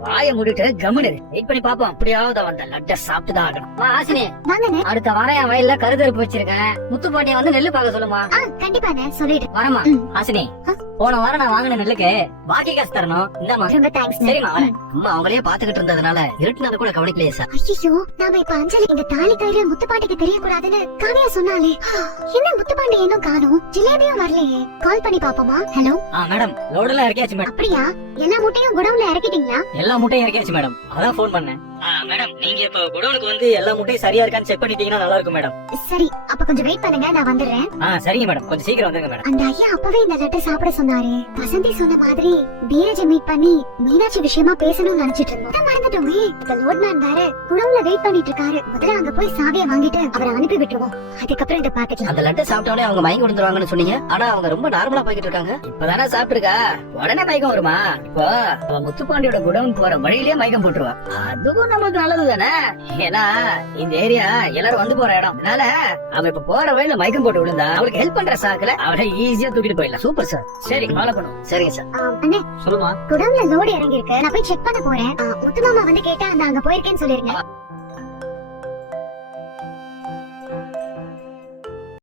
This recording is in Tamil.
வாயை மூடிட்டு கம்முனு வெயிட் பண்ணி பாப்போம். அப்படியாவது அவன் லட்ட சாப்பிட்டுதான் ஆகணும். ஆசினி, வாங்கண்ணே. அடுத்த வாரம் என் வயல்ல கருதறுப்பு வச்சிருக்கேன். முத்துப்பாண்டிய வந்து நெல்லு பார்க்க சொல்லுமா. கண்டிப்பாண்ணே சொல்லிடு. வரமா. ம். ஆசினி, போன வாரம் நான் வாங்கின நெல்லுக்கு பாக்கி காசு தரணும். இந்தாமா. ரொம்ப தேங்க்ஸ். சரிம்மா, வரேன். அம்மா அவங்களே பாத்துக்கிட்டு இருந்ததுனால இருட்டுனது கூட கவனிக்கலையே சார். ஐயோ, நாம இப்ப அஞ்சலி இந்த தாலி கயிறு முத்துப்பாண்டிக்கு தெரியக்கூடாதுன்னு காவியா சொன்னாலே. என்ன முத்துப்பாண்டி இன்னும் காணோம்? ஜிலேபியும் வரலையே. கால் பண்ணி பாப்போமா? ஹலோ மேடம், லோடு எல்லாம் இறக்கியாச்சு மேடம். அப்படியா? எல்லா மூட்டையும் குடவுன்ல இறக்கிட்டீங்களா? எல்லா மூட்டையும் இறக்கியாச்சு மேடம். அதான் போன் பண்ணேன். மேடம், நீங்க இப்ப குடோனுக்கு வந்து எல்லா மூட்டையும் சரியா இருக்கான்னு செக் பண்ணிட்டீங்கன்னா நல்லா இருக்கும் மேடம். சரி, அப்ப கொஞ்சம் வெயிட் பண்ணுங்க, நான் வந்துடுறேன். சரிங்க மேடம், கொஞ்சம் சீக்கிரம் வந்துருங்க மேடம். அந்த ஐயா அப்பவே இந்த லெட்டர் சாப்பிட சொன்னாரு. வசந்தி சொன்ன மாதிரி தீரஜை மீட் பண்ணி மீனாட்சி விஷயமா பேசணும்னு நினைச்சிட்டு இருந்தோம். அதான் மறந்துட்டோமே. இந்த லோட்மேன் வேற குடவுன்ல வெயிட் பண்ணிட்டு இருக்காரு. முதல்ல அங்க போய் சாவியை வாங்கிட்டு அவரை அனுப்பி விட்டுருவோம். அதுக்கப்புறம் இதை பாத்துக்கலாம். அந்த லட்டு சாப்பிட்டோடனே அவங்க மயக்கம் கொடுத்துருவாங்கன்னு சொன்னீங்க. ஆனா அவங்க ரொம்ப நார்மலா போய்கிட்டு இருக்காங்க. இப்பதானே சாப்பிட்டுருக்கா, உடனே மயக்கம் வருமா? இப்போ அவன் முத்துப்பாண்டியோட குடவுன் போற வழியிலேயே மயக்கம் போட்டுருவா. அதுவும் நமக்கு நல்லது தானே. ஏன்னா இந்த ஏரியா எல்லாரும் வந்து போற இடம். அதனால அவன் இப்ப போற வழியில மயக்கம் போட்டு விழுந்தா அவளுக்கு ஹெல்ப் பண்ற சாக்குல அவளை ஈஸியா தூக்கிட்டு போயிடலாம். Super sir. சரி, ஃபாலோ பண்ணுவோம். சரிங்க சார். அண்ணே, சொல்லுமா. குடவுன்ல லோடு இறங்கி இருக்கு. நான் போய் செக் பண்ண போறேன். முத்துமாமா வந்து கேட்டா நான் அங்க போயிருக்கேன்னு சொல்லிருங்க.